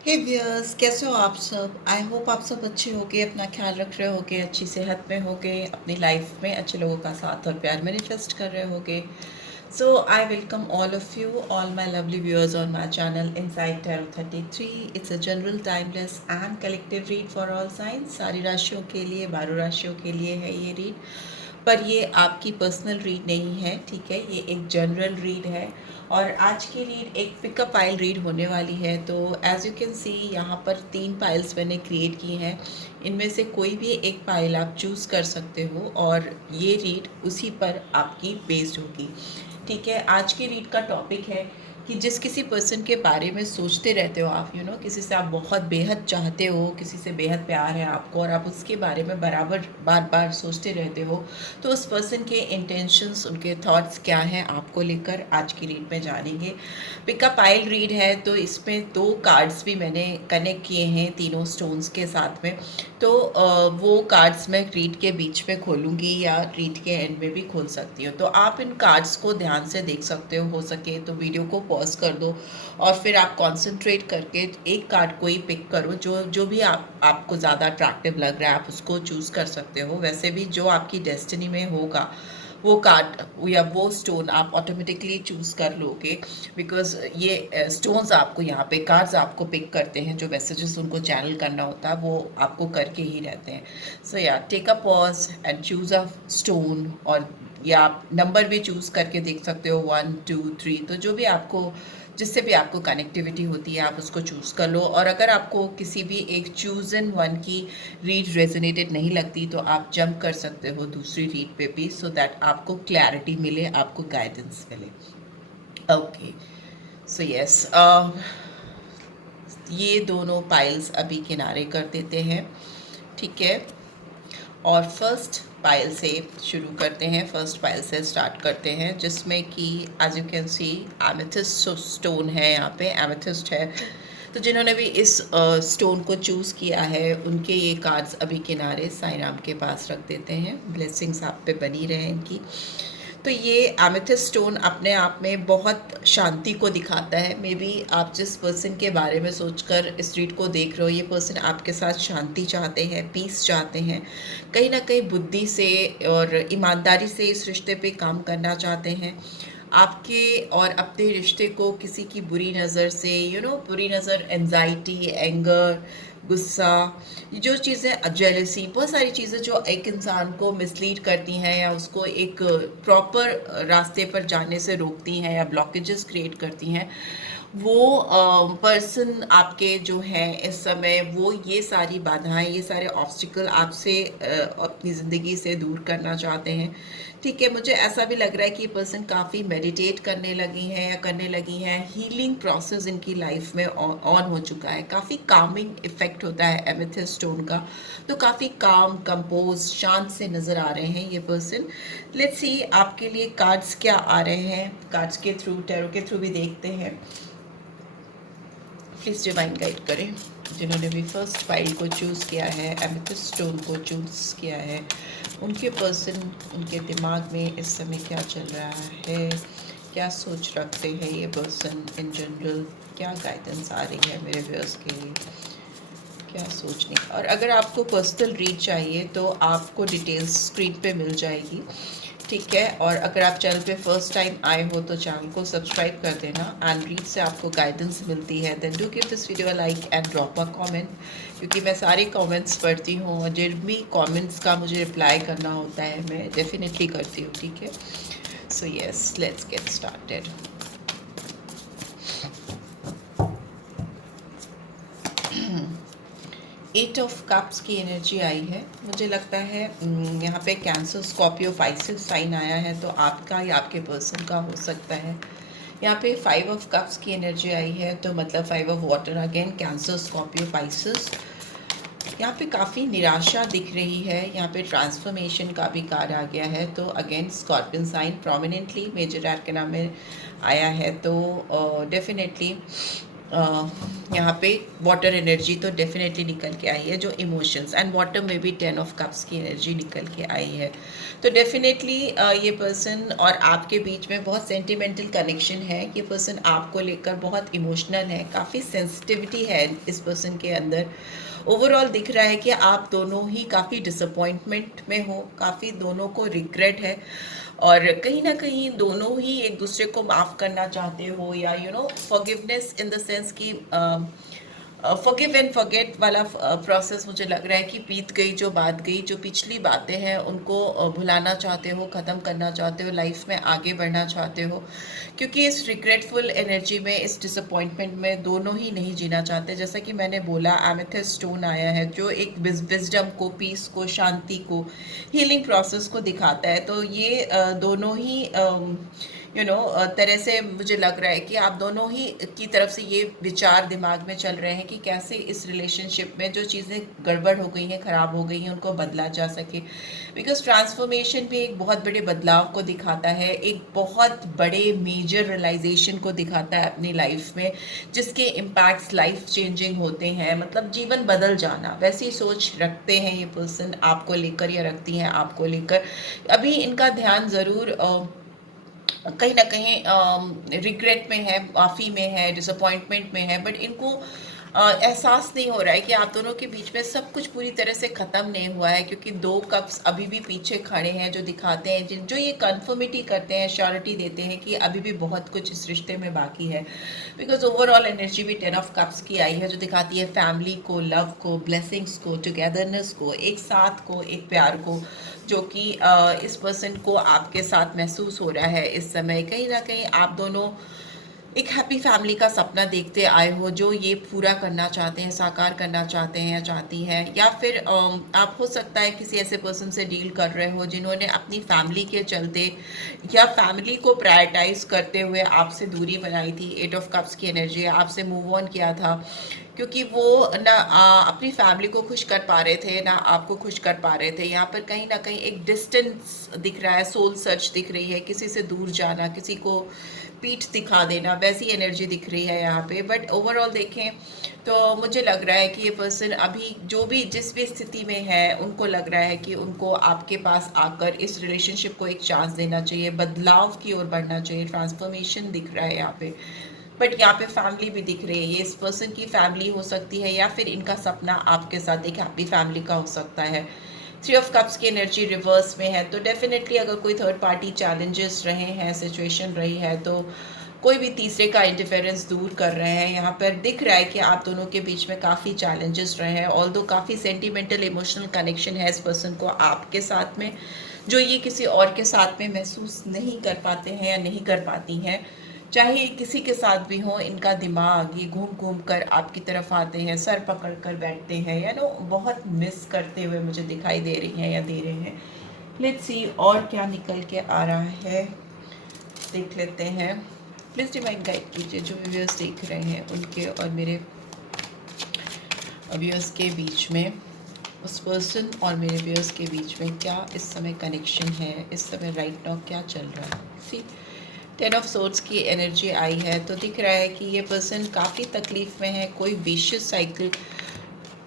हे viewers, कैसे हो आप सब। आई होप आप सब अच्छे होगे, अपना ख्याल रख रहे होगे, अच्छी सेहत में होगे, अपनी लाइफ में अच्छे लोगों का साथ और प्यार मैनिफेस्ट कर रहे होगे। So I welcome all of you, all my lovely viewers on my channel Inside Tarot 33। It's a general timeless and collective read for all signs. सारी राशियों के लिए, 12 राशियों के लिए है ये रीड, पर ये आपकी पर्सनल रीड नहीं है, ठीक है। ये एक जनरल रीड है और आज की रीड एक पिकअप पाइल रीड होने वाली है। तो एज यू कैन सी यहाँ पर 3 पाइल्स मैंने क्रिएट की हैं। इनमें से कोई भी एक पाइल आप चूज़ कर सकते हो और ये रीड उसी पर आपकी बेस्ड होगी, ठीक है। आज की रीड का टॉपिक है कि जिस किसी पर्सन के बारे में सोचते रहते हो आप, किसी से आप बहुत बेहद चाहते हो, किसी से बेहद प्यार है आपको और आप उसके बारे में बराबर बार बार सोचते रहते हो, तो उस पर्सन के इंटेंशंस, उनके थॉट्स क्या हैं आपको लेकर, आज की रीड में जानेंगे। पिकअप पाइल रीड है तो इसमें 2 कार्ड्स भी मैंने कनेक्ट किए हैं तीनों स्टोन्स के साथ में। तो वो कार्ड्स मैं रीड के बीच में खोलूँगी या रीड के एंड में भी खोल सकती हूँ। तो आप इन कार्ड्स को ध्यान से देख सकते हो सके तो वीडियो को पॉज कर दो और फिर आप कंसंट्रेट करके एक कार्ड को ही पिक करो। जो जो भी आपको ज़्यादा अट्रैक्टिव लग रहा है आप उसको चूज़ कर सकते हो। वैसे भी जो आपकी डेस्टिनी में होगा वो कार्ड या वो स्टोन आप ऑटोमेटिकली चूज़ कर लोगे, बिकॉज ये स्टोन्स आपको यहाँ पे कार्ड्स आपको पिक करते हैं, जो मैसेजेस उनको चैनल करना होता है वो आपको करके ही रहते हैं। So yeah take a pause and choose a stone, और या आप नंबर भी चूज़ करके देख सकते हो 1 2 3। तो जो भी आपको, जिससे भी आपको कनेक्टिविटी होती है आप उसको चूज़ कर लो। और अगर आपको किसी भी एक चूज़न वन की रीड रेजोनेटेड नहीं लगती तो आप जंप कर सकते हो दूसरी रीड पे भी, सो दैट आपको क्लैरिटी मिले, आपको गाइडेंस मिले। ओके, सो यस, ये दोनों पाइल्स अभी किनारे कर देते हैं, ठीक है। और फर्स्ट पाइल से शुरू करते हैं, फर्स्ट पाइल से स्टार्ट करते हैं, जिसमें कि as you can see amethyst stone है, यहाँ पे एमेथिस्ट है। तो जिन्होंने भी इस स्टोन को चूज़ किया है उनके ये कार्ड्स अभी किनारे साईं राम के पास रख देते हैं। ब्लेसिंग्स आप पे बनी रहे इनकी। तो ये एमेथिस्ट स्टोन अपने आप में बहुत शांति को दिखाता है। मे बी आप जिस पर्सन के बारे में सोचकर इस रीड को देख रहे हो, ये पर्सन आपके साथ शांति चाहते हैं, पीस चाहते हैं, कहीं ना कहीं बुद्धि से और ईमानदारी से इस रिश्ते पे काम करना चाहते हैं। आपके और अपने रिश्ते को किसी की बुरी नज़र से, बुरी नज़र, एंजाइटी, एंगर, गुस्सा, जो चीज़ें, जेलसी, बहुत सारी चीज़ें जो एक इंसान को मिसलीड करती हैं या उसको एक प्रॉपर रास्ते पर जाने से रोकती हैं या ब्लॉकेजेस क्रिएट करती हैं, वो पर्सन आपके जो हैं इस समय, वो ये सारी बाधाएं, ये सारे ऑब्स्टिकल आपसे अपनी ज़िंदगी से दूर करना चाहते हैं, ठीक है। मुझे ऐसा भी लग रहा है कि ये पर्सन काफ़ी मेडिटेट करने लगी हैं या करने लगी हैं। हीलिंग प्रोसेस इनकी लाइफ में ऑन हो चुका है, काफ़ी कामिंग इफेक्ट होता है एमेथिस्ट स्टोन का। तो काफ़ी काम, कंपोज, शांत से नज़र आ रहे हैं ये पर्सन। लेट्स सी आपके लिए कार्ड्स क्या आ रहे हैं, कार्ड्स के थ्रू, टैरो के थ्रू भी देखते हैं। प्लीज़ डिवाइन गाइड करें जिन्होंने भी फर्स्ट फाइल को चूज़ किया है, एमेथिस्ट स्टोन को चूज़ किया है, उनके पर्सन, उनके दिमाग में इस समय क्या चल रहा है, क्या सोच रखते हैं ये पर्सन इन जनरल, क्या गाइडेंस आ रही है मेरे व्यूअर्स के लिए, क्या सोचने। और अगर आपको पर्सनल रीड चाहिए तो आपको डिटेल्स स्क्रीन पे मिल जाएगी, ठीक है। और अगर आप चैनल पे फर्स्ट टाइम आए हो तो चैनल को सब्सक्राइब कर देना। एंड रीड से आपको गाइडेंस मिलती है, then do give this video a like and drop a comment, क्योंकि मैं सारे कमेंट्स पढ़ती हूँ और जिन भी कमेंट्स का मुझे रिप्लाई करना होता है मैं डेफिनेटली करती हूँ, ठीक है। So yes, let's get started. 8 of cups की एनर्जी आई है। मुझे लगता है यहाँ पे कैंसर, स्कॉर्पियो, पाइसेस साइन आया है, तो आपका या आपके पर्सन का हो सकता है। यहाँ पे 5 ऑफ कप्स की एनर्जी आई है, तो मतलब 5 of water, again cancer, Scorpio, Pisces. यहाँ पे काफ़ी निराशा दिख रही है, यहाँ पे ट्रांसफॉर्मेशन का भी कार्ड आ गया है। तो again scorpion sign prominently major arcana में आया है, तो डेफिनेटली यहाँ पे वाटर एनर्जी तो डेफिनेटली निकल के आई है, जो इमोशंस एंड वाटर में भी 10 ऑफ कप्स की एनर्जी निकल के आई है। तो डेफिनेटली ये पर्सन और आपके बीच में बहुत सेंटिमेंटल कनेक्शन है। ये पर्सन आपको लेकर बहुत इमोशनल है, काफ़ी सेंसिटिविटी है इस पर्सन के अंदर। ओवरऑल दिख रहा है कि आप दोनों ही काफ़ी डिसअपॉइंटमेंट में हो, काफ़ी दोनों को रिग्रेट है, और कहीं ना कहीं दोनों ही एक दूसरे को माफ़ करना चाहते हो, या फॉरगिवनेस इन द सेंस कि फॉरगिव एंड फॉरगेट वाला प्रोसेस। मुझे लग रहा है कि बीत गई जो बात गई, जो पिछली बातें हैं उनको भुलाना चाहते हो, ख़त्म करना चाहते हो, लाइफ में आगे बढ़ना चाहते हो, क्योंकि इस रिग्रेटफुल एनर्जी में, इस डिसअपॉइंटमेंट में दोनों ही नहीं जीना चाहते। जैसा कि मैंने बोला, एमेथिस्ट स्टोन आया है जो एक विजडम को, पीस को, शांति को, हीलिंग प्रोसेस को दिखाता है। तो ये दोनों ही तरह से मुझे लग रहा है कि आप दोनों ही की तरफ से ये विचार दिमाग में चल रहे हैं कि कैसे इस रिलेशनशिप में जो चीज़ें गड़बड़ हो गई हैं, ख़राब हो गई हैं, उनको बदला जा सके। बिकॉज ट्रांसफॉर्मेशन भी एक बहुत बड़े बदलाव को दिखाता है, एक बहुत बड़े मेजर रियलाइजेशन को दिखाता है अपनी लाइफ में, जिसके इम्पैक्ट्स लाइफ चेंजिंग होते हैं, मतलब जीवन बदल जाना। वैसी सोच रखते हैं ये पर्सन आपको लेकर, या रखती हैं आपको लेकर। अभी इनका ध्यान ज़रूर कहीं ना कहीं रिग्रेट में है, माफ़ी में है, डिसअपॉइंटमेंट में है, बट इनको एहसास नहीं हो रहा है कि आप दोनों के बीच में सब कुछ पूरी तरह से ख़त्म नहीं हुआ है, क्योंकि 2 कप्स अभी भी पीछे खड़े हैं, जो दिखाते हैं, जो ये कन्फर्मिटी करते हैं, श्योरिटी देते हैं कि अभी भी बहुत कुछ इस रिश्ते में बाकी है। बिकॉज ओवरऑल एनर्जी भी 10 ऑफ कप्स की आई है, जो दिखाती है फैमिली को, लव को, ब्लेसिंग्स को, टुगेदरनेस को, एक साथ को, एक प्यार को, जो कि इस पर्सन को आपके साथ महसूस हो रहा है इस समय। कहीं ना कहीं आप दोनों एक हैप्पी फैमिली का सपना देखते आए हो, जो ये पूरा करना चाहते हैं, साकार करना चाहते हैं या चाहती हैं। या फिर आप हो सकता है किसी ऐसे पर्सन से डील कर रहे हो जिन्होंने अपनी फैमिली के चलते या फैमिली को प्रायोरिटाइज करते हुए आपसे दूरी बनाई थी। 8 ऑफ कप्स की एनर्जी है, आपसे मूव ऑन किया था, क्योंकि वो ना अपनी फैमिली को खुश कर पा रहे थे, ना आपको खुश कर पा रहे थे। यहाँ पर कहीं ना कहीं एक डिस्टेंस दिख रहा है, सोल सर्च दिख रही है, किसी से दूर जाना, किसी को पीठ दिखा देना, वैसी एनर्जी दिख रही है यहाँ पे। बट ओवरऑल देखें तो मुझे लग रहा है कि ये पर्सन अभी जो भी जिस भी स्थिति में है, उनको लग रहा है कि उनको आपके पास आकर इस रिलेशनशिप को एक चांस देना चाहिए, बदलाव की ओर बढ़ना चाहिए। ट्रांसफॉर्मेशन दिख रहा है यहाँ पे, बट यहाँ पे फैमिली भी दिख रही है। ये इस पर्सन की फैमिली हो सकती है, या फिर इनका सपना आपके साथ एक हैप्पी फैमिली का हो सकता है। 3 ऑफ कप्स की एनर्जी रिवर्स में है, तो डेफिनेटली अगर कोई थर्ड पार्टी चैलेंजेस रहे हैं, सिचुएशन रही है, तो कोई भी तीसरे का इंटरफेरेंस दूर कर रहे हैं। यहाँ पर दिख रहा है कि आप दोनों के बीच में काफ़ी चैलेंजेस रहे हैं, ऑल्दो काफ़ी सेंटिमेंटल इमोशनल कनेक्शन है इस पर्सन को आपके साथ में, जो ये किसी और के साथ में महसूस नहीं कर पाते हैं या नहीं कर पाती हैं। चाहे किसी के साथ भी हो, इनका दिमाग ये घूम घूम कर आपकी तरफ आते हैं, सर पकड़ कर बैठते हैं, या बहुत मिस करते हुए मुझे दिखाई दे रही हैं या दे रहे हैं। लेट्स सी और क्या निकल के आ रहा है, देख लेते हैं। प्लीज़ डिवाइन गाइड कीजिए जो व्यूअर्स देख रहे हैं उनके और मेरे व्यूअर्स के बीच में, उस पर्सन और मेरे व्यूअर्स के बीच में क्या इस समय कनेक्शन है, इस समय राइट नाउ क्या चल रहा है। सी 10 ऑफ सोर्ड्स की एनर्जी आई है, तो दिख रहा है कि ये पर्सन काफ़ी तकलीफ़ में है, कोई विशियस साइकिल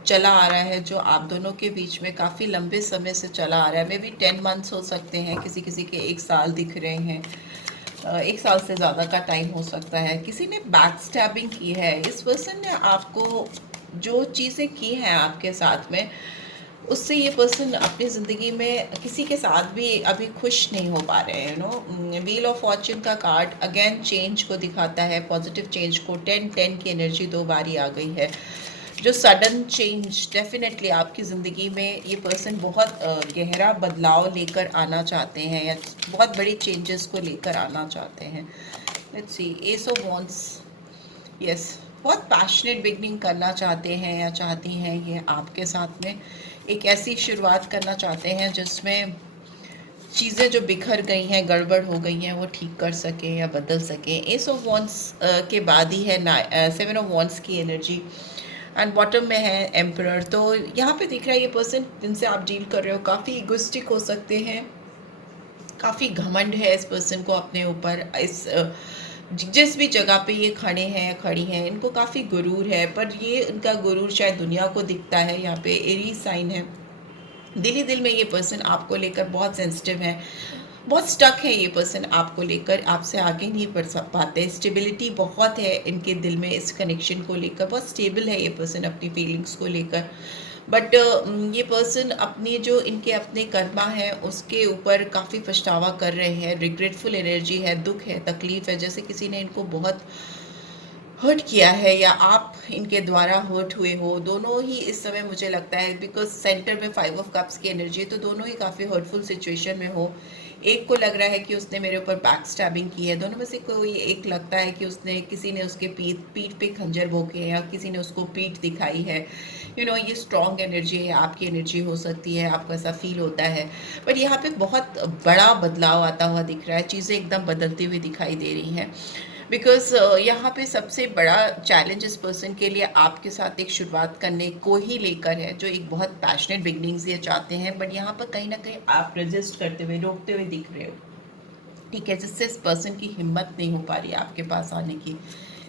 चला आ रहा है जो आप दोनों के बीच में काफ़ी लंबे समय से चला आ रहा है। मे बी 10 मंथ्स हो सकते हैं, किसी किसी के 1 साल दिख रहे हैं, 1 साल से ज़्यादा का टाइम हो सकता है। किसी ने बैक स्टैबिंग की है, इस पर्सन ने आपको जो चीज़ें की हैं आपके साथ में, उससे ये पर्सन अपनी ज़िंदगी में किसी के साथ भी अभी खुश नहीं हो पा रहे हैं। व्हील ऑफ फॉर्च्यून का कार्ड अगेन चेंज को दिखाता है, पॉजिटिव चेंज को। 10-10 की एनर्जी 2 बारी आ गई है, जो सडन चेंज डेफिनेटली आपकी ज़िंदगी में ये पर्सन बहुत गहरा बदलाव लेकर आना चाहते हैं, या बहुत बड़ी चेंजेस को लेकर आना चाहते हैं। Let's see, S of wands, yes, बहुत पैशनेट बिगनिंग करना चाहते हैं या चाहती हैं ये आपके साथ में। एक ऐसी शुरुआत करना चाहते हैं जिसमें चीज़ें जो बिखर गई हैं, गड़बड़ हो गई हैं, वो ठीक कर सकें या बदल सकें। एस ऑफ वॉन्ड्स के बाद ही है 7 ऑफ वॉन्ड्स की एनर्जी, एंड बॉटम में है एम्परर। तो यहाँ पे दिख रहा है ये पर्सन जिनसे आप डील कर रहे हो काफ़ी इगोइस्टिक हो सकते हैं, काफ़ी घमंड है इस पर्सन को अपने ऊपर, इस जिस भी जगह पे ये खड़े हैं या खड़ी हैं, इनको काफ़ी गुरूर है, पर ये उनका गुरूर शायद दुनिया को दिखता है। यहाँ पे एरीज साइन है। दिल ही दिल में ये पर्सन आपको लेकर बहुत सेंसिटिव है, बहुत स्टक है। ये पर्सन आपको लेकर आपसे आगे नहीं बढ़ पाते। स्टेबिलिटी बहुत है इनके दिल में, इस कनेक्शन को लेकर बहुत स्टेबल है ये पर्सन अपनी फीलिंग्स को लेकर। बट ये पर्सन अपनी जो इनके अपने कर्मा है उसके ऊपर काफ़ी पछतावा कर रहे हैं। रिग्रेटफुल एनर्जी है, दुख है, तकलीफ है, जैसे किसी ने इनको बहुत हर्ट किया है या आप इनके द्वारा हर्ट हुए हो। दोनों ही इस समय मुझे लगता है, बिकॉज सेंटर में 5 ऑफ कप्स की एनर्जी है, तो दोनों ही काफ़ी हर्टफुल सिचुएशन में हो। एक को लग रहा है कि उसने मेरे ऊपर बैक स्टैबिंग की है, दोनों में से कोई एक लगता है कि उसने किसी ने उसके पीठ पे खंजर भोंके हैं या किसी ने उसको पीठ दिखाई है। ये स्ट्रॉन्ग एनर्जी है, आपकी एनर्जी हो सकती है, आपको ऐसा फील होता है। पर यहाँ पे बहुत बड़ा बदलाव आता हुआ दिख रहा है, चीज़ें एकदम बदलती हुई दिखाई दे रही हैं। बिकॉज यहाँ पे सबसे बड़ा चैलेंज इस पर्सन के लिए आपके साथ एक शुरुआत करने को ही लेकर है, जो एक बहुत पैशनेट बिगनिंग्स ये चाहते हैं। बट यहाँ पर कहीं ना कहीं आप रेजिस्ट करते हुए, रोकते हुए दिख रहे हो, ठीक है, जिससे इस पर्सन की हिम्मत नहीं हो पा रही है आपके पास आने की।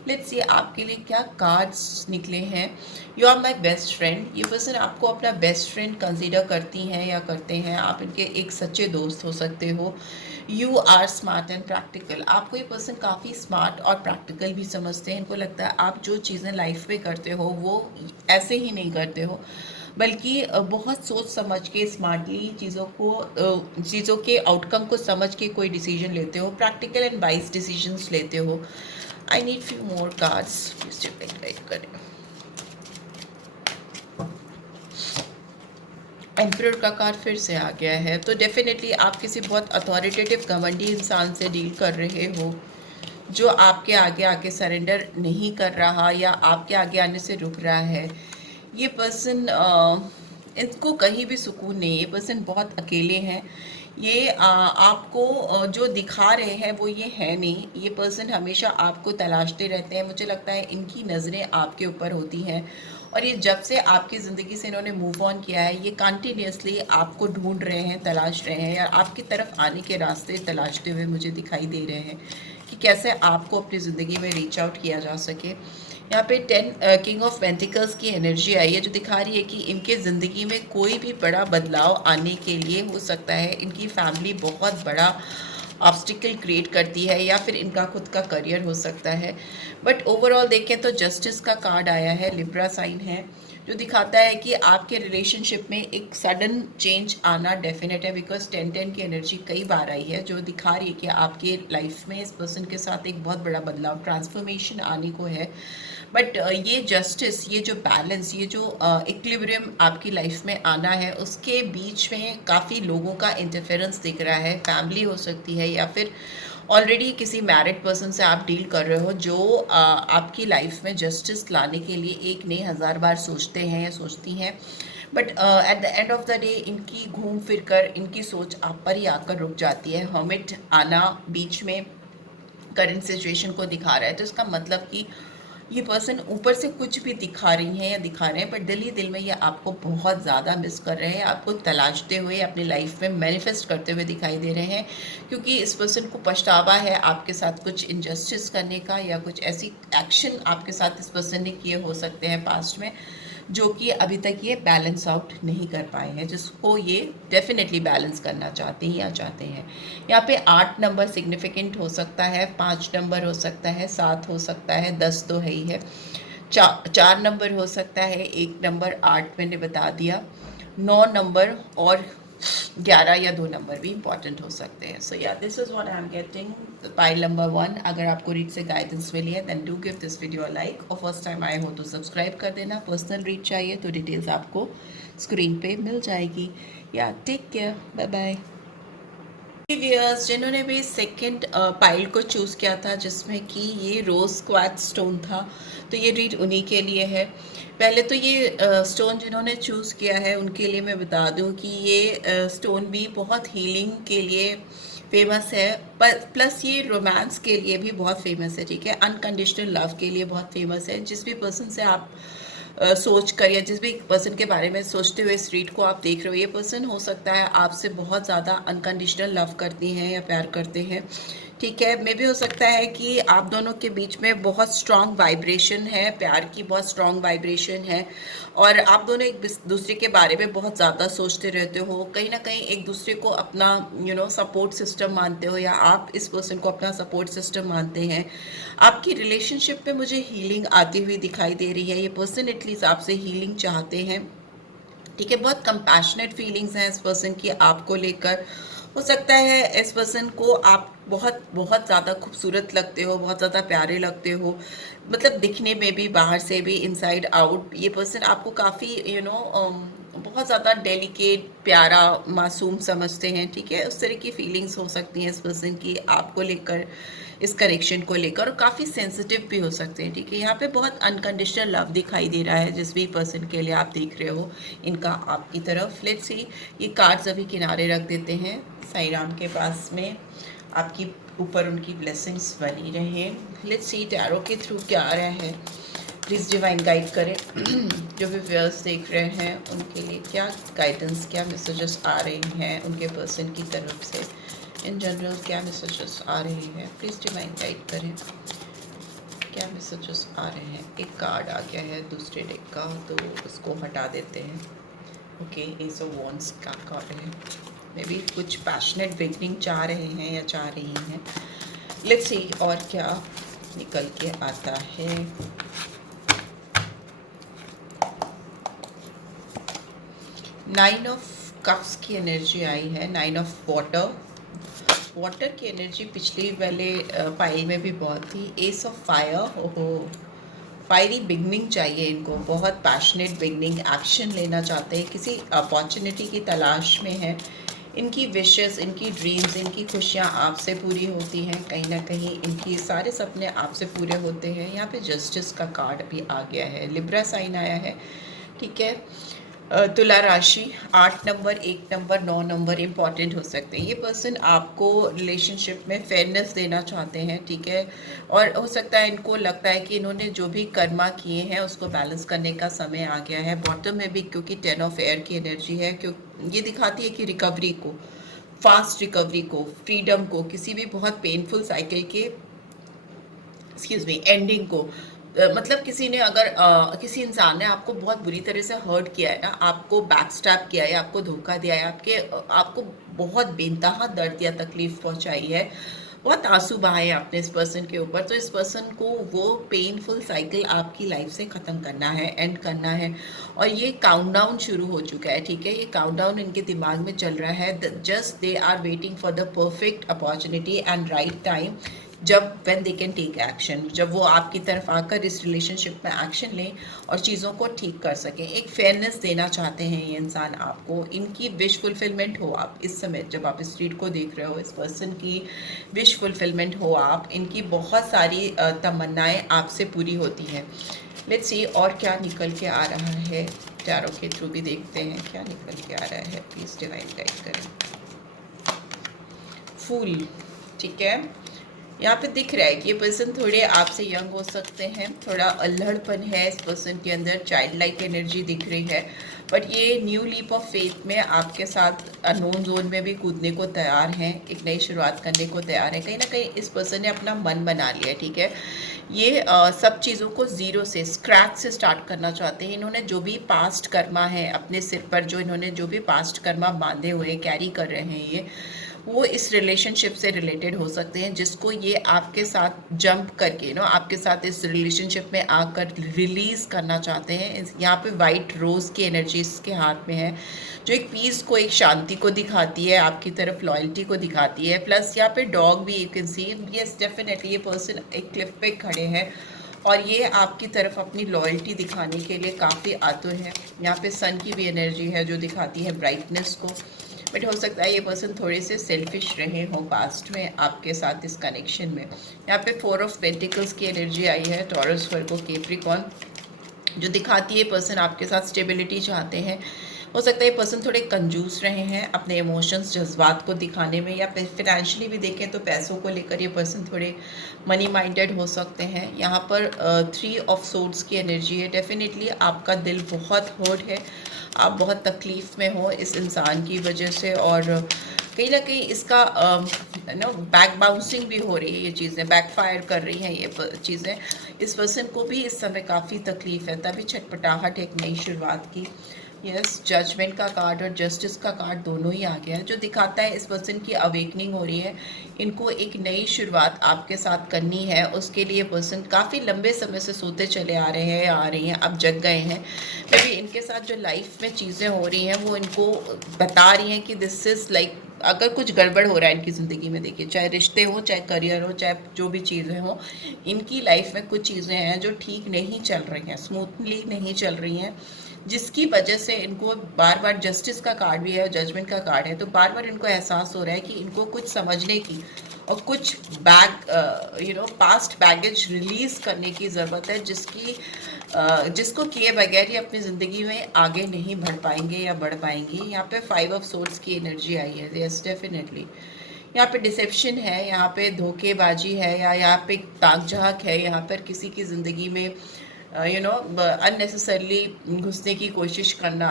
लेट्स सी आपके लिए क्या कार्ड्स निकले हैं। You are my best friend. ये पर्सन आपको अपना बेस्ट फ्रेंड कंसीडर करती हैं या करते हैं। आप इनके एक सच्चे दोस्त हो सकते हो। You are smart and practical. आपको ये पर्सन काफ़ी स्मार्ट और प्रैक्टिकल भी समझते हैं। इनको लगता है आप जो चीज़ें लाइफ में करते हो वो ऐसे ही नहीं करते हो, बल्कि बहुत सोच समझ के स्मार्टली चीज़ों के आउटकम को समझ के कोई डिसीजन लेते हो। प्रैक्टिकल एंड वाइज डिसीजंस लेते हो। I need few more cards, please guide करें। एम्परर का कार्ड फिर से आ गया है, तो डेफिनेटली आप किसी बहुत अथॉरिटेटिव घमंडी इंसान से डील कर रहे हो, जो आपके आगे आके सरेंडर नहीं कर रहा या आपके आगे आने से रुक रहा है। ये पर्सन इनको कहीं भी सुकून नहीं है। ये पर्सन बहुत अकेले हैं। ये आपको जो दिखा रहे हैं वो ये है नहीं। ये पर्सन हमेशा आपको तलाशते रहते हैं। मुझे लगता है इनकी नज़रें आपके ऊपर होती हैं, और ये जब से आपकी ज़िंदगी से इन्होंने मूव ऑन किया है, ये कंटिन्यूसली आपको ढूंढ रहे हैं, तलाश रहे हैं, या आपकी तरफ आने के रास्ते तलाशते हुए मुझे दिखाई दे रहे हैं कि कैसे आपको अपनी ज़िंदगी में रीच आउट किया जा सके। यहाँ पे 10 किंग ऑफ पेंटिकल्स की एनर्जी आई है, जो दिखा रही है कि इनके ज़िंदगी में कोई भी बड़ा बदलाव आने के लिए हो सकता है इनकी फैमिली बहुत बड़ा ऑब्स्टिकल क्रिएट करती है, या फिर इनका खुद का करियर हो सकता है। बट ओवरऑल देखें तो जस्टिस का कार्ड आया है, लिब्रा साइन है, जो दिखाता है कि आपके रिलेशनशिप में एक सडन चेंज आना डेफिनेट है। बिकॉज 10-10 की एनर्जी कई बार आई है, जो दिखा रही है कि आपके लाइफ में इस पर्सन के साथ एक बहुत बड़ा बदलाव, ट्रांसफॉर्मेशन आने को है। बट ये जस्टिस, ये जो बैलेंस, ये जो इक्विलिब्रियम आपकी लाइफ में आना है, उसके बीच में काफ़ी लोगों का इंटरफेरेंस दिख रहा है। फैमिली हो सकती है, या फिर ऑलरेडी किसी मैरिड पर्सन से आप डील कर रहे हो, जो आपकी लाइफ में जस्टिस लाने के लिए एक नहीं 1000 बार सोचते हैं या सोचती हैं। But at the end of the day इनकी घूम फिर कर इनकी सोच आप पर ही आकर रुक जाती है। हर्मिट आना बीच में करंट सिचुएशन को दिखा रहा है, तो इसका मतलब कि ये पर्सन ऊपर से कुछ भी दिखा रही हैं या दिखा रहे हैं, पर दिल ही दिल में ये आपको बहुत ज़्यादा मिस कर रहे हैं। आपको तलाशते हुए अपनी लाइफ में मैनिफेस्ट करते हुए दिखाई दे रहे हैं, क्योंकि इस पर्सन को पछतावा है आपके साथ कुछ इनजस्टिस करने का, या कुछ ऐसी एक्शन आपके साथ इस पर्सन ने किए हो सकते हैं पास्ट में, जो कि अभी तक ये बैलेंस आउट नहीं कर पाए हैं, जिसको ये डेफिनेटली बैलेंस करना चाहते हैं या चाहते हैं। यहाँ पे 8 नंबर सिग्निफिकेंट हो सकता है, 5 नंबर हो सकता है, 7 हो सकता है, 10 तो है ही है, 4 नंबर हो सकता है, 1 नंबर, 8 मैंने बता दिया, 9 नंबर और 11 या 2 नंबर भी इंपॉर्टेंट हो सकते हैं। So yeah this is what I am getting pile number 1। अगर आपको रीड से गाइडेंस मिली है then do give this video a like, और फर्स्ट टाइम आए हो तो सब्सक्राइब कर देना। पर्सनल रीड चाहिए तो डिटेल्स आपको स्क्रीन पे मिल जाएगी। Yeah take care, bye bye. Viewers जिन्होंने भी सेकंड पाइल को चूज़ किया था, जिसमें कि ये रोज़ क्वार्ट्ज स्टोन था, तो ये रीड उन्हीं के लिए है। पहले तो ये स्टोन जिन्होंने चूज़ किया है उनके लिए मैं बता दूं कि ये स्टोन भी बहुत हीलिंग के लिए फेमस है, पर प्लस ये रोमांस के लिए भी बहुत फेमस है, ठीक है, अनकंडीशनल लव के लिए बहुत फेमस है। जिस भी पर्सन से आप सोच कर या जिस भी पर्सन के बारे में सोचते हुए इस रीड को आप देख रहे हो, ये पर्सन हो सकता है आपसे बहुत ज़्यादा अनकंडीशनल लव करती हैं या प्यार करते हैं, ठीक है। मे भी हो सकता है कि आप दोनों के बीच में बहुत स्ट्रॉन्ग वाइब्रेशन है, प्यार की बहुत स्ट्रॉन्ग वाइब्रेशन है, और आप दोनों एक दूसरे के बारे में बहुत ज़्यादा सोचते रहते हो, कहीं ना कहीं एक दूसरे को अपना सपोर्ट सिस्टम मानते हो, या आप इस पर्सन को अपना सपोर्ट सिस्टम मानते हैं। आपकी रिलेशनशिप में मुझे हीलिंग आती हुई दिखाई दे रही है। ये पर्सन एटलीस्ट आपसे हीलिंग चाहते हैं। ठीक है, बहुत कंपैशनेट फीलिंग्स हैं इस पर्सन की आपको लेकर। हो सकता है इस पर्सन को आप बहुत बहुत ज़्यादा खूबसूरत लगते हो, बहुत ज़्यादा प्यारे लगते हो, मतलब दिखने में भी, बाहर से भी, इनसाइड आउट। ये पर्सन आपको काफ़ी बहुत ज़्यादा डेलिकेट, प्यारा, मासूम समझते हैं। ठीक है, उस तरह की फीलिंग्स हो सकती हैं इस पर्सन की आपको लेकर, इस कनेक्शन को लेकर, और काफ़ी सेंसिटिव भी हो सकते हैं। ठीक है, यहाँ पे बहुत अनकंडीशनल लव दिखाई दे रहा है जिस भी पर्सन के लिए आप देख रहे हो इनका आपकी तरफ। लेट्स सी, ये कार्ड्स अभी किनारे रख देते हैं। साईं राम के पास में आपकी ऊपर उनकी ब्लेसिंग्स बनी रहे। लेट्स सी टैरो के थ्रू क्या आ रहा है। प्लीज़ डिवाइन गाइड करें जो भी व्यूअर्स देख रहे हैं उनके लिए क्या गाइडेंस, क्या मैसेजेस आ रहे हैं उनके पर्सन की तरफ से। इन जनरल क्या मैसेजेस आ रहे हैं, प्लीज़ डिवाइन गाइड करें, क्या मैसेजेस आ रहे हैं। एक कार्ड आ गया है दूसरे डेक का, तो उसको हटा देते हैं। ओके, एस ऑफ वॉन्ड्स का कार्ड है। मे बी कुछ पैशनेट बिगनिंग चाह रहे हैं या चाह रही हैं। लेट्स सी और क्या निकल के आता है। नाइन ऑफ कप्स की एनर्जी आई है। नाइन ऑफ वाटर की एनर्जी पिछली वाले पाइल में भी बहुत थी। एस ऑफ फायर, ओहो, फायरी बिगनिंग चाहिए इनको, बहुत पैशनेट बिगनिंग, एक्शन लेना चाहते हैं, किसी अपॉर्चुनिटी की तलाश में है। इनकी विशेस, इनकी ड्रीम्स, इनकी खुशियाँ आपसे पूरी होती हैं, कहीं ना कहीं इनकी सारे सपने आपसे पूरे होते हैं। यहाँ पे जस्टिस का कार्ड भी आ गया है, लिब्रा साइन आया है। ठीक है, तुला राशि 8 नंबर, 1 नंबर, 9 नंबर इम्पॉर्टेंट हो सकते हैं। ये पर्सन आपको रिलेशनशिप में फेयरनेस देना चाहते हैं। ठीक है, और हो सकता है इनको लगता है कि इन्होंने जो भी कर्मा किए हैं उसको बैलेंस करने का समय आ गया है। बॉटम में भी क्योंकि 10 ऑफ एयर की एनर्जी है, क्यों ये दिखाती है कि रिकवरी को, फास्ट रिकवरी को, फ्रीडम को, किसी भी बहुत पेनफुल साइकिल के एक्सक्यूज मी एंडिंग को, मतलब किसी ने अगर किसी इंसान ने आपको बहुत बुरी तरह से हर्ट किया है ना, आपको बैक स्टैप किया है, आपको धोखा दिया है, आपको बहुत बेनतहा दर्द या तकलीफ पहुंचाई है, बहुत आंसू बहाए आपने इस पर्सन के ऊपर, तो इस पर्सन को वो पेनफुल साइकिल आपकी लाइफ से ख़त्म करना है, एंड करना है। और ये काउंटडाउन शुरू हो चुका है। ठीक है, ये काउंटडाउन इनके दिमाग में चल रहा है। Just they are waiting for the perfect opportunity and right time, जब when they can take action, जब वो आपकी तरफ आकर इस रिलेशनशिप में एक्शन लें और चीज़ों को ठीक कर सकें। एक फेयरनेस देना चाहते हैं ये इंसान आपको, इनकी विश फुलफिलमेंट हो आप इस समय जब आप इस रीड को देख रहे हो, इस पर्सन की विश फुलफिलमेंट हो आप, इनकी बहुत सारी तमन्नाएं आपसे पूरी होती हैं। लेट्स सी और क्या निकल के आ रहा है। टैरो के थ्रू भी देखते हैं क्या निकल के आ रहा है। प्लीज़ डिवाइन गाइड करें। फूल, ठीक है, यहाँ पे दिख रहा है कि ये पर्सन थोड़े आपसे यंग हो सकते हैं, थोड़ा अल्हड़पन है इस पर्सन के अंदर, चाइल्ड लाइक एनर्जी दिख रही है, बट ये न्यू लीप ऑफ फेथ में आपके साथ अननोन जोन में भी कूदने को तैयार हैं, एक नई शुरुआत करने को तैयार है। कहीं ना कहीं इस पर्सन ने अपना मन बना लिया है। ठीक है, ये सब चीज़ों को ज़ीरो से, स्क्रैच से स्टार्ट करना चाहते हैं। इन्होंने जो भी पास्ट कर्मा है अपने सिर पर, इन्होंने जो भी पास्ट कर्मा बांधे हुए कैरी कर रहे हैं, ये वो इस रिलेशनशिप से रिलेटेड हो सकते हैं, जिसको ये आपके साथ जंप करके आपके साथ इस रिलेशनशिप में आकर रिलीज़ करना चाहते हैं। यहाँ पे वाइट रोज़ की एनर्जी इसके हाथ में है, जो एक पीस को, एक शांति को दिखाती है, आपकी तरफ लॉयल्टी को दिखाती है। प्लस यहाँ पे डॉग भी you can C, yes definitely ये पर्सन एक क्लिफ पे खड़े हैं और ये आपकी तरफ अपनी लॉयल्टी दिखाने के लिए काफ़ी आतुर है। यहाँ पे सन की भी एनर्जी है जो दिखाती है ब्राइटनेस को, बट हो सकता है ये पर्सन थोड़े से सेल्फिश रहे हो पास्ट में आपके साथ इस कनेक्शन में। यहाँ पे 4 ऑफ पेंटिकल्स की एनर्जी आई है, टॉरस, वर्गो, कैप्रिकॉर्न, जो दिखाती है पर्सन आपके साथ स्टेबिलिटी चाहते हैं। हो सकता है ये पर्सन थोड़े कंजूस रहे हैं अपने इमोशंस, जज्बात को दिखाने में, या फिनेंशियली भी देखें तो पैसों को लेकर ये पर्सन थोड़े मनी माइंडेड हो सकते हैं। यहाँ पर 3 ऑफ सोर्ड्स की एनर्जी है। डेफिनेटली आपका दिल बहुत हर्ट है, आप बहुत तकलीफ़ में हो इस इंसान की वजह से, और कहीं ना कहीं इसका नो बैक बाउंसिंग भी हो रही है, ये चीज़ें बैकफायर कर रही हैं, ये चीज़ें इस पर्सन को भी इस समय काफ़ी तकलीफ है, तभी छटपटाहट एक नई शुरुआत की। यस, जजमेंट का कार्ड और जस्टिस का कार्ड दोनों ही आ गया है, जो दिखाता है इस पर्सन की अवेकनिंग हो रही है। इनको एक नई शुरुआत आपके साथ करनी है, उसके लिए पर्सन काफ़ी लंबे समय से सोते चले आ रहे हैं, आ रही हैं, अब जग गए हैं। मे बी इनके साथ जो लाइफ में चीज़ें हो रही हैं वो इनको बता रही हैं कि दिस इज़ लाइक अगर कुछ गड़बड़ हो रहा है इनकी ज़िंदगी में, देखिए चाहे रिश्ते हो, चाहे करियर हो, चाहे जो भी चीज़ें हो, इनकी लाइफ में कुछ चीज़ें हैं जो ठीक नहीं चल रही हैं, स्मूथली नहीं चल रही हैं, जिसकी वजह से इनको बार बार जस्टिस का कार्ड भी है और जजमेंट का कार्ड है, तो बार बार इनको एहसास हो रहा है कि इनको कुछ समझने की और कुछ पास्ट बैगेज रिलीज करने की ज़रूरत है, जिसको किए बगैर ही अपनी ज़िंदगी में आगे नहीं बढ़ पाएंगे या बढ़ पाएंगी। यहाँ पे 5 ऑफ सोर्ड्स की एनर्जी आई है, यस डेफिनेटली। यहाँ पे डिसेप्शन है, यहाँ पे धोखेबाजी है, या यहाँ पे ताक झाक है, यहाँ पर किसी की ज़िंदगी में अननेसेसरली घुसने की कोशिश करना,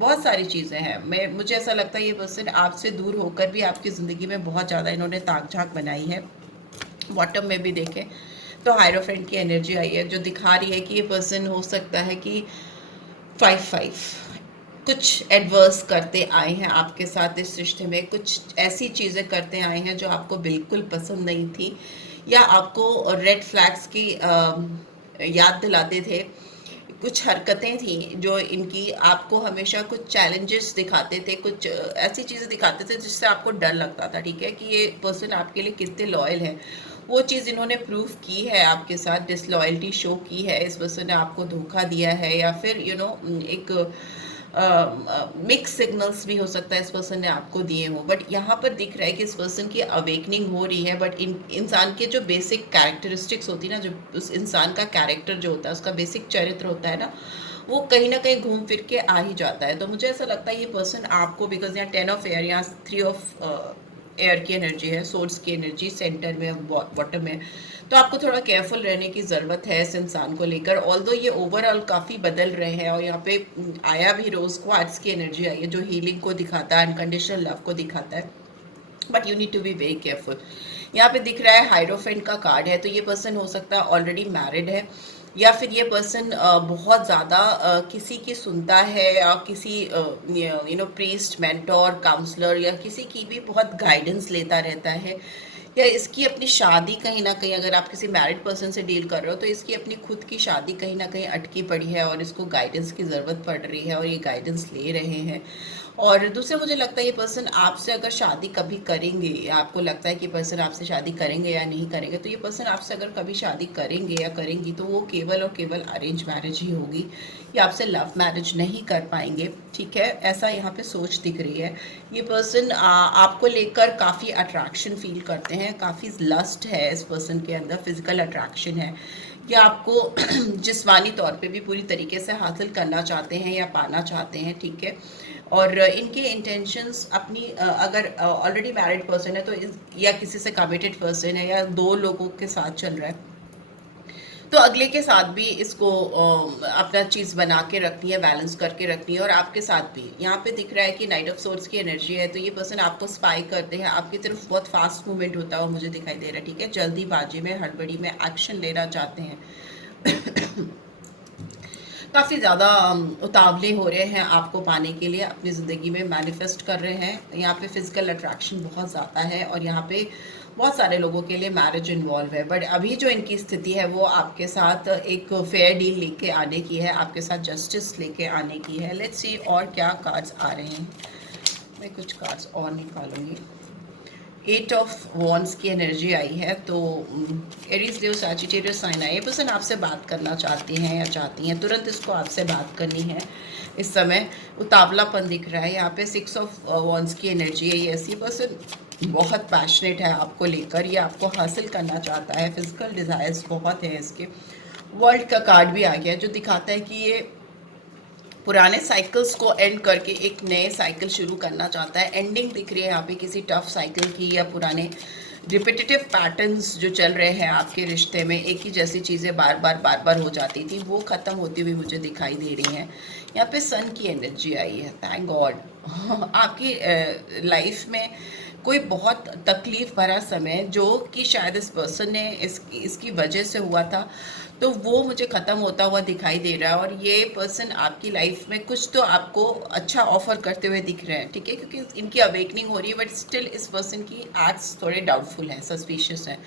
बहुत सारी चीज़ें हैं। मुझे ऐसा लगता है ये पर्सन आपसे दूर होकर भी आपकी ज़िंदगी में बहुत ज़्यादा इन्होंने ताक झाक बनाई है। बॉटम में भी देखें तो हायरोफेंट की एनर्जी आई है, जो दिखा रही है कि ये पर्सन हो सकता है कि 5-5 कुछ एडवर्स करते आए हैं आपके साथ इस रिश्ते में, कुछ ऐसी चीज़ें करते आए हैं जो आपको बिल्कुल पसंद नहीं थी, या आपको रेड फ्लैग्स की याद दिलाते थे। कुछ हरकतें थी जो इनकी आपको हमेशा कुछ चैलेंजेस दिखाते थे, कुछ ऐसी चीज़ें दिखाते थे जिससे आपको डर लगता था, ठीक है, कि ये पर्सन आपके लिए कितने लॉयल है। वो चीज़ इन्होंने प्रूव की है आपके साथ, डिसलॉयल्टी शो की है, इस पर्सन ने आपको धोखा दिया है, या फिर एक मिक्स सिग्नल्स भी हो सकता है इस पर्सन ने आपको दिए हो। बट यहाँ पर दिख रहा है कि इस पर्सन की अवेकनिंग हो रही है, बट इंसान के जो बेसिक कैरेक्टरिस्टिक्स होती है ना, जो उस इंसान का कैरेक्टर जो होता है, उसका बेसिक चरित्र होता है ना, वो कहीं ना कहीं घूम फिर के आ ही जाता है। तो मुझे ऐसा लगता है ये पर्सन आपको, बिकॉज यहाँ 10 ऑफ एयर, यहाँ 3 ऑफ एयर की एनर्जी है, सोर्स की एनर्जी सेंटर में, बॉटम में, तो आपको थोड़ा केयरफुल रहने की ज़रूरत है इस इंसान को लेकर। ऑल्दो ये ओवरऑल काफ़ी बदल रहे हैं, और यहाँ पे आया भी रोज़ क्वार्ट्ज की एनर्जी आई है, जो हीलिंग को दिखाता है, अनकंडीशनल लव को दिखाता है, but you need to be very careful. यहाँ पे दिख रहा है हायरोफेंट का कार्ड है, तो ये पर्सन हो सकता है ऑलरेडी मैरिड है, या फिर ये पर्सन बहुत ज़्यादा किसी की सुनता है, या किसी प्रीस्ट, मेंटोर, काउंसलर, या किसी की भी बहुत गाइडेंस लेता रहता है, या इसकी अपनी शादी कहीं ना कहीं, अगर आप किसी मैरिड पर्सन से डील कर रहे हो तो इसकी अपनी खुद की शादी कहीं ना कहीं अटकी पड़ी है, और इसको गाइडेंस की ज़रूरत पड़ रही है, और ये गाइडेंस ले रहे हैं। और दूसरे मुझे लगता है ये पर्सन आपसे अगर शादी कभी करेंगे, या आपको लगता है कि पर्सन आपसे शादी करेंगे या नहीं करेंगे, तो ये पर्सन आपसे अगर कभी शादी करेंगे या करेंगी तो वो केवल और केवल अरेंज मैरिज ही होगी, या आपसे लव मैरिज नहीं कर पाएंगे, ठीक है, ऐसा यहाँ पे सोच दिख रही है। ये पर्सन आपको लेकर काफ़ी अट्रैक्शन फील करते हैं, काफ़ी लस्ट है इस पर्सन के अंदर, फिजिकल अट्रैक्शन है, या आपको जिस्मानी तौर पे भी पूरी तरीके से हासिल करना चाहते हैं या पाना चाहते हैं, ठीक है। और इनके इंटेंशंस अपनी अगर ऑलरेडी मैरिड पर्सन है तो या किसी से कमिटेड पर्सन है, या 2 लोगों के साथ चल रहा है, तो अगले के साथ भी इसको अपना चीज़ बना के रखनी है, बैलेंस करके रखनी है, और आपके साथ भी। यहाँ पे दिख रहा है कि नाइट ऑफ सोर्ड्स की एनर्जी है, तो ये पर्सन आपको स्पाई करते हैं, आपकी तरफ बहुत फास्ट मूवमेंट होता है मुझे दिखाई दे रहा है, ठीक है, जल्दीबाजी में, हड़बड़ी में एक्शन लेना चाहते हैं। काफ़ी ज़्यादा उतावले हो रहे हैं आपको पाने के लिए, अपनी ज़िंदगी में मैनिफेस्ट कर रहे हैं। यहाँ पे फिजिकल अट्रैक्शन बहुत ज़्यादा है, और यहाँ पे बहुत सारे लोगों के लिए मैरिज इन्वॉल्व है, बट अभी जो इनकी स्थिति है वो आपके साथ एक फेयर डील लेके आने की है, आपके साथ जस्टिस लेके आने की है। लेट्स सी और क्या कार्ड्स आ रहे हैं, मैं कुछ कार्ड्स और निकालूंगी। 8 ऑफ वॉन्ड्स की एनर्जी आई है, तो एरीज, लियो, सैजिटेरियस साइन है, ये पर्सन आपसे बात करना चाहती हैं या चाहती हैं, तुरंत इसको आपसे बात करनी है। इस समय उतावलापन दिख रहा है। यहाँ पे 6 ऑफ वॉन्ड्स की एनर्जी है, ये ऐसी पर्सन बहुत पैशनेट है आपको लेकर, ये आपको हासिल करना चाहता है, फिजिकल डिज़ायर्स बहुत हैं इसके। वर्ल्ड का कार्ड भी आ गया, जो दिखाता है कि ये पुराने साइकिल्स को एंड करके एक नए साइकिल शुरू करना चाहता है। एंडिंग दिख रही है यहाँ पे किसी टफ साइकिल की, या पुराने रिपीटेटिव पैटर्न्स जो चल रहे हैं आपके रिश्ते में, एक ही जैसी चीज़ें बार बार हो जाती थी, वो ख़त्म होती हुई मुझे दिखाई दे रही हैं। यहाँ पे सन की एनर्जी आई है, थैंक गॉड। आपकी लाइफ में कोई बहुत तकलीफ़ भरा समय जो कि शायद इस पर्सन ने इसकी वजह से हुआ था, तो वो मुझे ख़त्म होता हुआ दिखाई दे रहा है। और ये पर्सन आपकी लाइफ में कुछ तो आपको अच्छा ऑफ़र करते हुए दिख रहे हैं, ठीक है, क्योंकि इनकी अवेकनिंग हो रही है, बट स्टिल इस पर्सन की एक्ट्स थोड़े डाउटफुल हैं, सस्पिशियस हैं।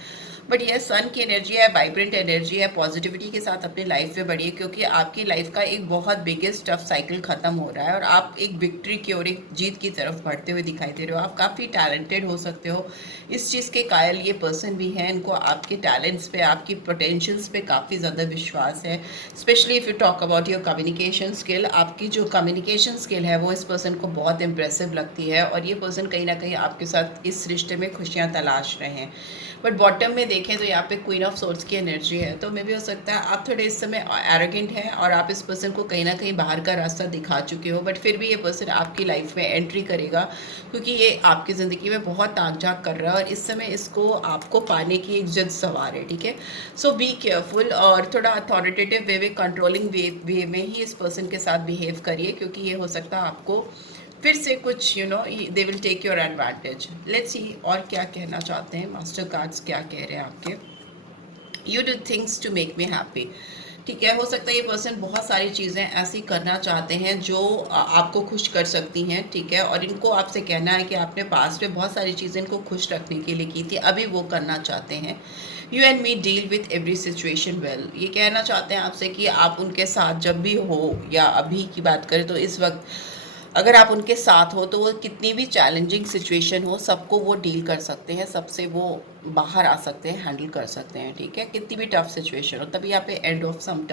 बट ये सन की एनर्जी है, वाइब्रेंट एनर्जी है, पॉजिटिविटी के साथ अपनी लाइफ में बढ़िए, क्योंकि आपकी लाइफ का एक बहुत बिगेस्ट टफ साइकिल ख़त्म हो रहा है और आप एक विक्ट्री की और एक जीत की तरफ बढ़ते हुए दिखाई दे रहे हो। आप काफ़ी टैलेंटेड हो सकते हो, इस चीज़ के कायल ये पर्सन भी हैं। इनको आपके टैलेंट्स पे, आपकी पोटेंशियल्स पे काफ़ी ज़्यादा विश्वास है। Specially if you talk about your communication skill, आपकी जो कम्युनिकेशन स्किल है वो इस पर्सन को बहुत इंप्रेसिव लगती है और ये पर्सन कहीं ना कहीं आपके साथ इस रिश्ते में खुशियाँ तलाश रहे हैं। बट बॉटम में देखें तो यहाँ पे क्वीन ऑफ सोर्ड्स की एनर्जी है, तो मे भी हो सकता है आप थोड़े इस समय एरोगेंट हैं और आप इस पर्सन को कहीं ना कहीं बाहर का रास्ता दिखा चुके हो, बट फिर भी ये पर्सन आपकी लाइफ में एंट्री करेगा, क्योंकि ये आपकी ज़िंदगी में बहुत ताक झाक कर रहा है और इस समय इसको आपको पाने की एक जिद सवार है, ठीक है। सो बी केयरफुल और थोड़ा अथॉरिटेटिव वे कंट्रोलिंग वे में ही इस पर्सन के साथ बिहेव करिए, क्योंकि ये हो सकता है आपको फिर से कुछ they will take your advantage. Let's see और क्या कहना चाहते हैं मास्टर कार्ड्स, क्या कह रहे हैं आपके। You do things to make me happy, ठीक है। हो सकता है ये पर्सन बहुत सारी चीज़ें ऐसी करना चाहते हैं जो आपको खुश कर सकती हैं, ठीक है, और इनको आपसे कहना है कि आपने पास्ट में बहुत सारी चीज़ें इनको खुश रखने के लिए की थी, अभी वो करना चाहते हैं। You and me deal with every situation well, ये कहना चाहते हैं आपसे कि आप उनके साथ जब भी हो या अभी की बात करें तो इस वक्त अगर आप उनके साथ हो तो वो कितनी भी चैलेंजिंग सिचुएशन हो सबको वो डील कर सकते हैं, सबसे वो बाहर आ सकते हैं, हैंडल कर सकते हैं, ठीक है, कितनी भी टफ सिचुएशन हो। तभी यहाँ पे end of some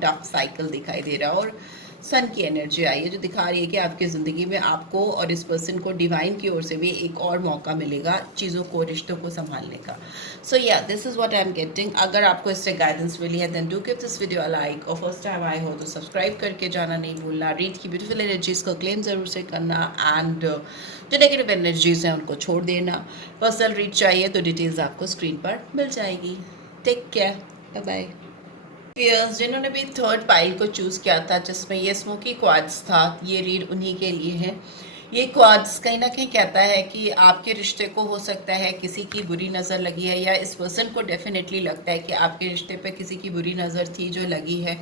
tough cycle दिखाई दे रहा है और सन की एनर्जी आई है जो दिखा रही है कि आपकी ज़िंदगी में आपको और इस पर्सन को डिवाइन की ओर से भी एक और मौका मिलेगा चीज़ों को, रिश्तों को संभालने का। So yeah this is what I am getting. अगर आपको इससे गाइडेंस मिली है then do give this video a like और फर्स्ट टाइम आए हो तो सब्सक्राइब करके जाना नहीं भूलना। रीड की ब्यूटीफुल एनर्जीज़ को क्लेम ज़रूर से करना एंड जो नेगेटिव एनर्जीज़ हैं उनको छोड़ देना। पर्सनल रीड चाहिए तो डिटेल्स आपको स्क्रीन पर मिल जाएगी। Take care, bye bye. पियर्स जिन्होंने भी थर्ड पाइल को चूज़ किया था जिसमें ये स्मोकी क्वार्ट्ज था, ये रीड उन्हीं के लिए है। ये क्वार्ट्ज कहीं ना कहीं कहता है कि आपके रिश्ते को हो सकता है किसी की बुरी नज़र लगी है, या इस पर्सन को डेफिनेटली लगता है कि आपके रिश्ते पे किसी की बुरी नज़र थी जो लगी है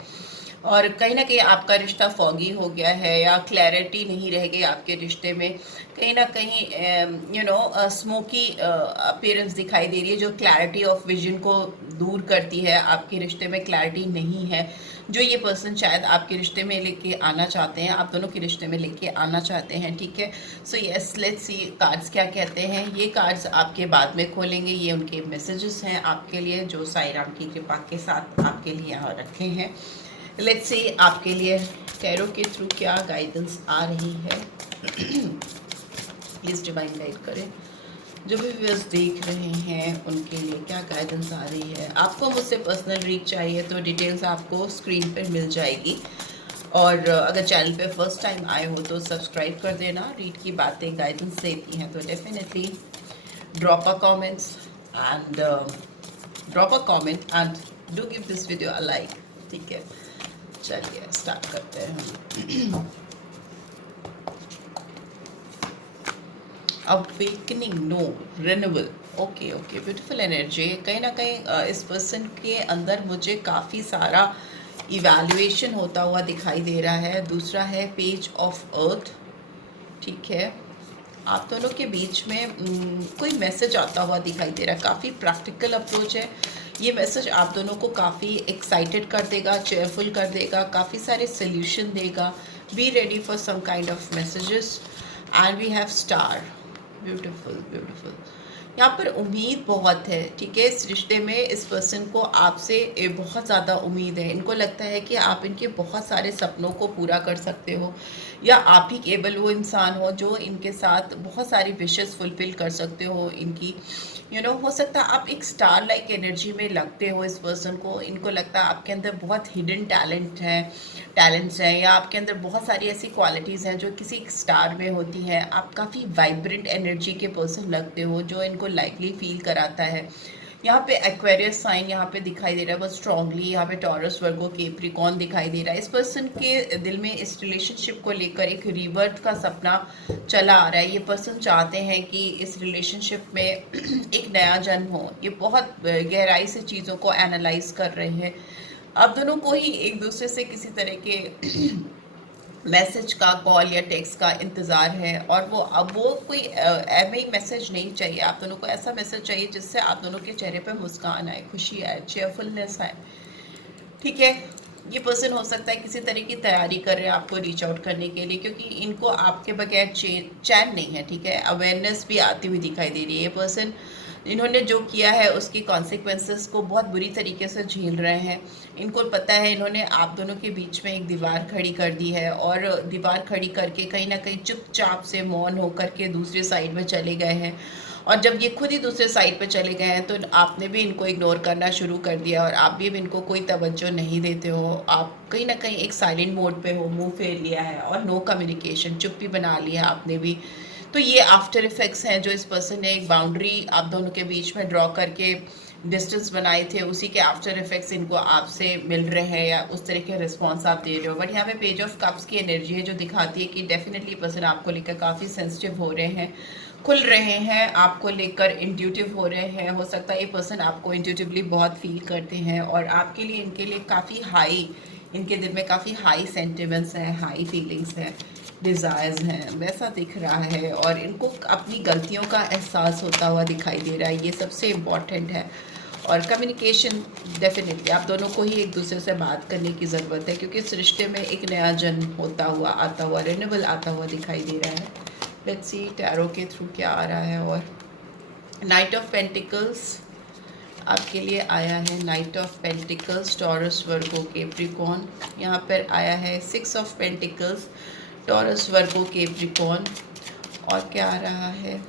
और कहीं ना कहीं आपका रिश्ता फॉगी हो गया है या क्लैरिटी नहीं रह गई आपके रिश्ते में। कहीं ना कहीं स्मोकी अपीयरेंस दिखाई दे रही है जो क्लैरिटी ऑफ विजन को दूर करती है। आपके रिश्ते में क्लैरिटी नहीं है जो ये पर्सन शायद आपके रिश्ते में लेके आना चाहते हैं, आप दोनों के रिश्ते में लेके आना चाहते हैं, ठीक है। So yes, let's see cards क्या कहते हैं। ये कार्ड्स आपके बाद में खोलेंगे, ये उनके मैसेजेस हैं आपके लिए जो साईं राम की कृपा के साथ आपके लिए यहाँ रखे हैं। लेट्स सी आपके लिए टैरो के थ्रू क्या गाइडेंस आ रही है। प्लीज़ डिवाइन गाइड करें। जो भी व्यूअर्स देख रहे हैं उनके लिए क्या गाइडेंस आ रही है। आपको मुझसे पर्सनल रीड चाहिए तो डिटेल्स आपको स्क्रीन पर मिल जाएगी और अगर चैनल पे फर्स्ट टाइम आए हो तो सब्सक्राइब कर देना। रीड की बातें गाइडेंस देती हैं तो definitely drop a comment and do give this video a like, ठीक है। चलिए स्टार्ट करते हैं। Awakening, no, renewal, okay okay, beautiful energy. कहीं ना कहीं इस पर्सन के अंदर मुझे काफ़ी सारा इवैल्यूएशन होता हुआ दिखाई दे रहा है। दूसरा है पेज ऑफ अर्थ, ठीक है। आप दोनों के बीच में कोई मैसेज आता हुआ दिखाई दे रहा है। काफ़ी प्रैक्टिकल अप्रोच है। ये मैसेज आप दोनों को काफ़ी एक्साइटेड कर देगा, चेयरफुल कर देगा, काफ़ी सारे सोल्यूशन देगा। Be ready for some kind of messages and we have star, beautiful beautiful. यहाँ पर उम्मीद बहुत है, ठीक है। इस रिश्ते में इस पर्सन को आपसे बहुत ज़्यादा उम्मीद है। इनको लगता है कि आप इनके बहुत सारे सपनों को पूरा कर सकते हो या आप ही केवल वो इंसान हो जो इनके साथ बहुत सारी विशेस फुलफिल कर सकते हो इनकी। हो सकता है आप एक स्टार लाइक एनर्जी में लगते हो इस पर्सन को। इनको लगता है आपके अंदर बहुत हिडन टैलेंट्स हैं या आपके अंदर बहुत सारी ऐसी क्वालिटीज़ हैं जो किसी स्टार में होती हैं। आप काफ़ी वाइब्रेंट एनर्जी के पर्सन लगते हो जो इनको लाइवली फील कराता है यहाँ पे एक्वेरियस साइन यहाँ पे दिखाई दे रहा है बहुत स्ट्रांगली। यहाँ पे टॉरस, वर्गो, कैप्रिकॉर्न दिखाई दे रहा है। इस पर्सन के दिल में इस रिलेशनशिप को लेकर एक रीबर्थ का सपना चला आ रहा है। ये पर्सन चाहते हैं कि इस रिलेशनशिप में एक नया जन्म हो। ये बहुत गहराई से चीज़ों को एनालाइज कर रहे हैं। अब दोनों को ही एक दूसरे से किसी तरह के मैसेज का, कॉल या टेक्स्ट का इंतज़ार है। और वो अब वो कोई एम मैसेज नहीं चाहिए। आप दोनों को ऐसा मैसेज चाहिए जिससे आप दोनों के चेहरे पे मुस्कान आए, खुशी आए, चेयरफुलनेस आए। ठीक है, ये पर्सन हो सकता है किसी तरह की तैयारी कर रहे हैं आपको रीच आउट करने के लिए, क्योंकि इनको आपके बगैर चैन नहीं है। ठीक है, अवेयरनेस भी आती हुई दिखाई दे रही है। ये पर्सन इन्होंने जो किया है उसकी कॉन्सिक्वेंसेस को बहुत बुरी तरीके से झेल रहे हैं। इनको पता है इन्होंने आप दोनों के बीच में एक दीवार खड़ी कर दी है, और दीवार खड़ी करके कहीं ना कहीं चुपचाप से मौन होकर के दूसरे साइड में चले गए हैं। और जब ये खुद ही दूसरे साइड पे चले गए हैं तो आपने भी इनको इग्नोर करना शुरू कर दिया, और आप भी इनको कोई तवज्जो नहीं देते हो। आप कहीं ना कहीं एक साइलेंट मोड पे हो, मुंह फेर लिया है और नो कम्युनिकेशन, चुप्पी बना ली है आपने भी। तो ये आफ्टर इफेक्ट्स हैं जो इस पर्सन ने एक बाउंड्री आप दोनों के बीच में ड्रॉ करके डिस्टेंस बनाए थे, उसी के आफ्टर इफेक्ट्स इनको आपसे मिल रहे हैं, या उस तरह के रिस्पॉन्स आप दे रहे हो। बट यहाँ पे पेज ऑफ कप्स की एनर्जी है जो दिखाती है कि डेफिनेटली पर्सन आपको लेकर काफ़ी सेंसिटिव हो रहे हैं, खुल रहे हैं, आपको लेकर इंट्यूटिव हो रहे हैं। हो सकता है ये पर्सन आपको इंट्यूटिवली बहुत फील करते हैं, और आपके लिए, इनके लिए काफ़ी हाई, इनके दिल में काफ़ी हाई सेंटिमेंट्स हैं, हाई फीलिंग्स हैं, डिज़ायर्स हैं, वैसा दिख रहा है। और इनको अपनी गलतियों का एहसास होता हुआ दिखाई दे रहा है, ये सबसे इम्पॉर्टेंट है। और कम्युनिकेशन, डेफिनेटली आप दोनों को ही एक दूसरे से बात करने की ज़रूरत है, क्योंकि इस रिश्ते में एक नया जन्म होता हुआ, आता हुआ, रिन्यूअल आता हुआ दिखाई दे रहा है। लेट्स सी टैरो के थ्रू क्या आ रहा है। और नाइट ऑफ पेंटिकल्स आपके लिए आया है। Night of pentacles, taurus, Virgo, Capricorn. यहाँ पर आया है 6 of pentacles, taurus, Virgo, Capricorn. और क्या आ रहा है,